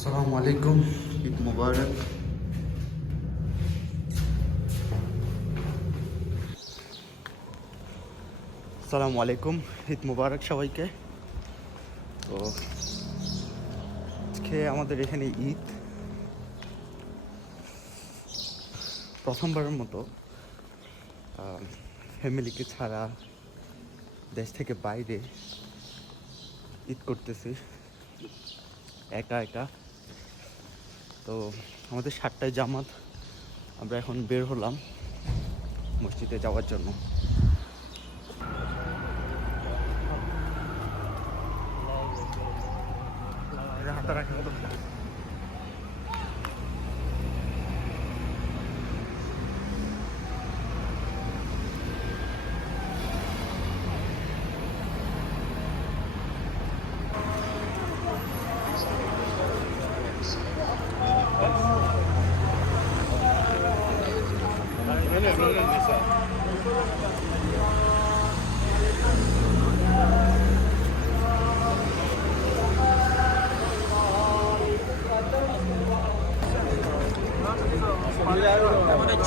আসসালামু আলাইকুম, ঈদ মুবারক। আসসালামু আলাইকুম, ঈদ মুবারক সবাইকে। তো আজকে আমাদের এখানে ঈদ, প্রথমবারের মতো ফ্যামিলিকে ছাড়া দেশ থেকে বাইরে ঈদ করতেছি একা একা। তো আমাদের 7টায় জামাত, আমরা এখন বের হলাম মসজিদে যাওয়ার জন্য।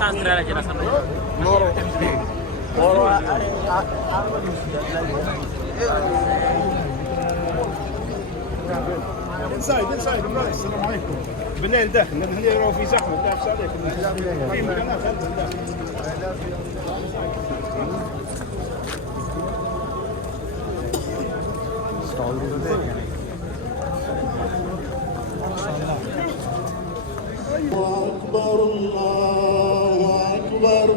চান্স দেওয়া লাগে না সামনে انسايد السلام عليكم. بالليل داخل لان هنا راهو في زحمه تعرفش عليك في مكانات أكبر الله أكبر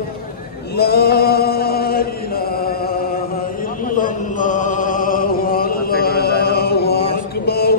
لا إله إلا الله الله أكبر.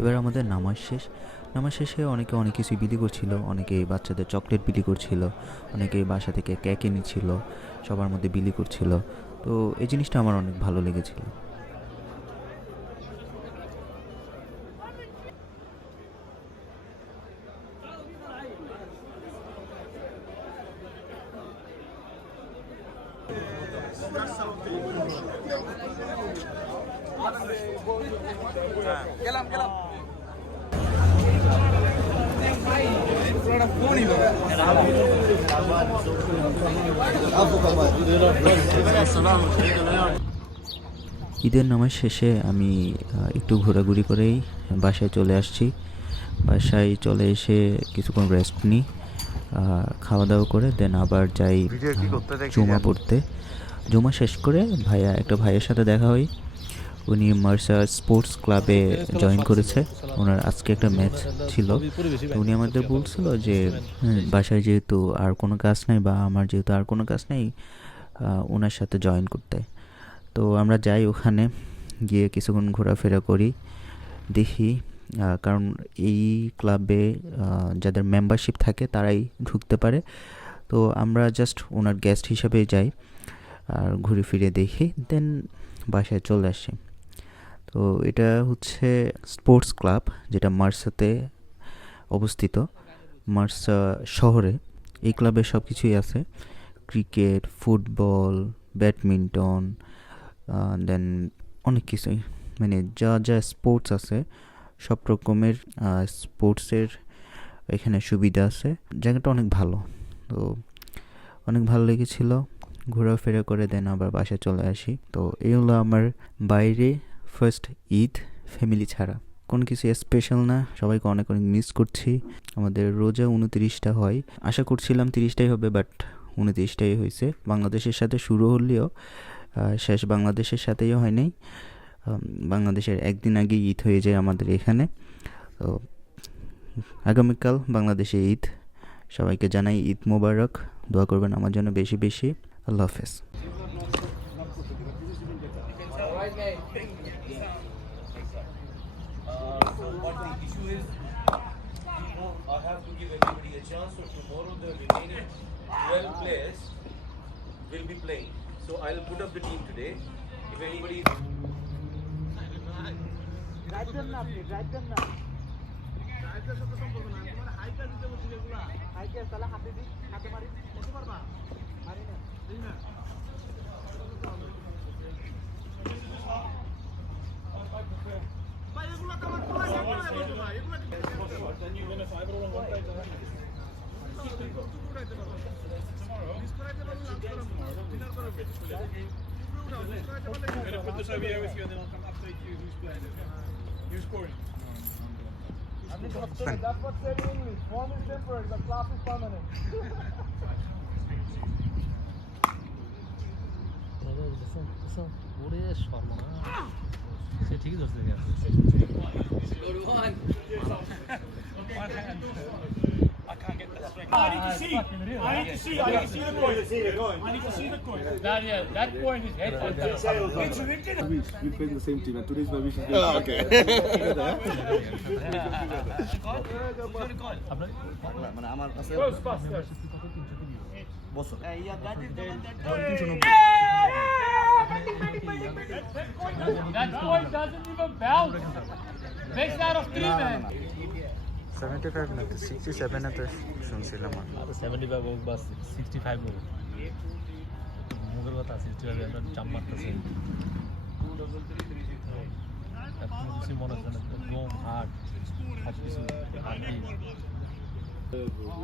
এবার আমাদের নামাজ শেষে অনেকে অনেক কিছু বিলি করছিল, অনেকে বাচ্চাদের চকলেট বিলি করছিল, অনেকে বাসা থেকে কেক এনেছিল, সবার মধ্যে বিলি করছিল। তো এই জিনিসটা আমার অনেক ভালো লেগেছিল। ঈদের নামাজ শেষে আমি একটু ঘোরাঘুরি করেই বাসায় চলে আসছি। বাসায় চলে এসে কিছুক্ষণ রেস্ট নিই, খাওয়া দাওয়া করে দেন আবার যাই জুমা পড়তে। জুমা শেষ করে একটা ভাইয়ের সাথে দেখা হয়। উনি মার্সার স্পোর্টস ক্লাবে জয়েন করেছে, ওনার আজকে একটা ম্যাচ ছিল। তো উনি আমাদের বলছিল যে বাসায় যেহেতু আর কোনো কাজ নাই বা আমার যেহেতু আর কোনো কাজ নেই, ওনার সাথে জয়েন করতে। তো আমরা যাই, ওখানে গিয়ে কিছুক্ষণ ঘোরাফেরা করি, দেখি, কারণ এই ক্লাবে যাদের মেম্বারশিপ থাকে তারাই ঢুকতে পারে। তো আমরা জাস্ট ওনার গেস্ট হিসাবে যাই আর ঘুরে ফিরে দেখি, দেন বাসায় চলে আসি। তো এটা হচ্ছে স্পোর্টস ক্লাব, যেটা মার্সাতে অবস্থিত, মার্সা শহরে। এই ক্লাবে সব কিছুই আছে, ক্রিকেট, ফুটবল, ব্যাডমিন্টন, দেন অনেক কিছুই, মানে যা যা স্পোর্টস আছে সব রকমের স্পোর্টসের এখানে সুবিধা আছে। জায়গাটা অনেক ভালো, তো অনেক ভালো লেগেছিল। ঘোরাফেরা করে দেন আবার বাসায় চলে আসি। তো এই হলো আমার বাইরে ফার্স্ট ঈদ ফ্যামিলি ছাড়া। কোনো কিছু স্পেশাল না, সবাইকে অনেক অনেক মিস করছি। আমাদের রোজা 29টা হয়, আশা করছিলাম 30টাই হবে, বাট 29টাই হয়েছে। বাংলাদেশের সাথে শুরু হলেও শেষ বাংলাদেশের সাথেই হয় নাই। বাংলাদেশের একদিন আগেই ঈদ হয়ে যায় আমাদের এখানে। তো আগামীকাল বাংলাদেশে ঈদ, সবাইকে জানাই ঈদ মোবারক, দোয়া করবেন আমার জন্য বেশি বেশি। আল্লাহ হাফেজ। So what the issue is, I have to give everybody a chance. So tomorrow the remaining 12 players will be playing. So I'll put up the team today. If anybody I'm gonna put this over here with you and then I'll come update you who's playing. Who's scoring? That's what said in English. Form is temporary, but class is permanent. সে ঠিকই ধরছে I can't get that straight. I need to see the coin. I need to see the coin. that point is head on It's ridiculous. We play in the same team, and today's my wish is okay. Close pass. that point doesn't even bounce, makes out of 3 man 75 না তো 67 এ তো শুনছিলাম আমি। 75 হোক বা 65 হোক মুখের কথা 65 আমরা চাপ মারতেছে এত কিছু মনে হচ্ছে না, একদম হার্ড সব কিছু হার্ডি।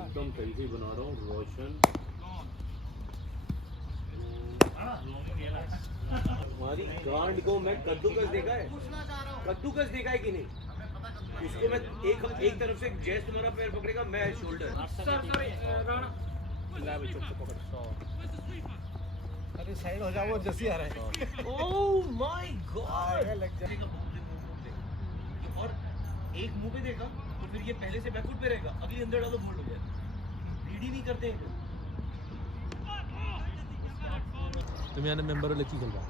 एकदम सही से बना रहा हूँ रोशन। हमारी गांड को मैं कद्दूकस देखा है, कद्दूकस देखा है कि नहीं? इसको मैं एक तरफ से जैस तुम्हारा पैर पकड़ेगा, मैं शोल्डर। अरे साइड हो जाओ, वो जैसी आ रहा है। Oh my God! और एक मुंह पे देखा तो फिर ये पहले से बैकफुट पे रहेगा, अगली अंदर डालो बोल्ड हो गया। रीड ही नहीं करते हैं। তুমি এনে মেম্বার হলে কি করবা?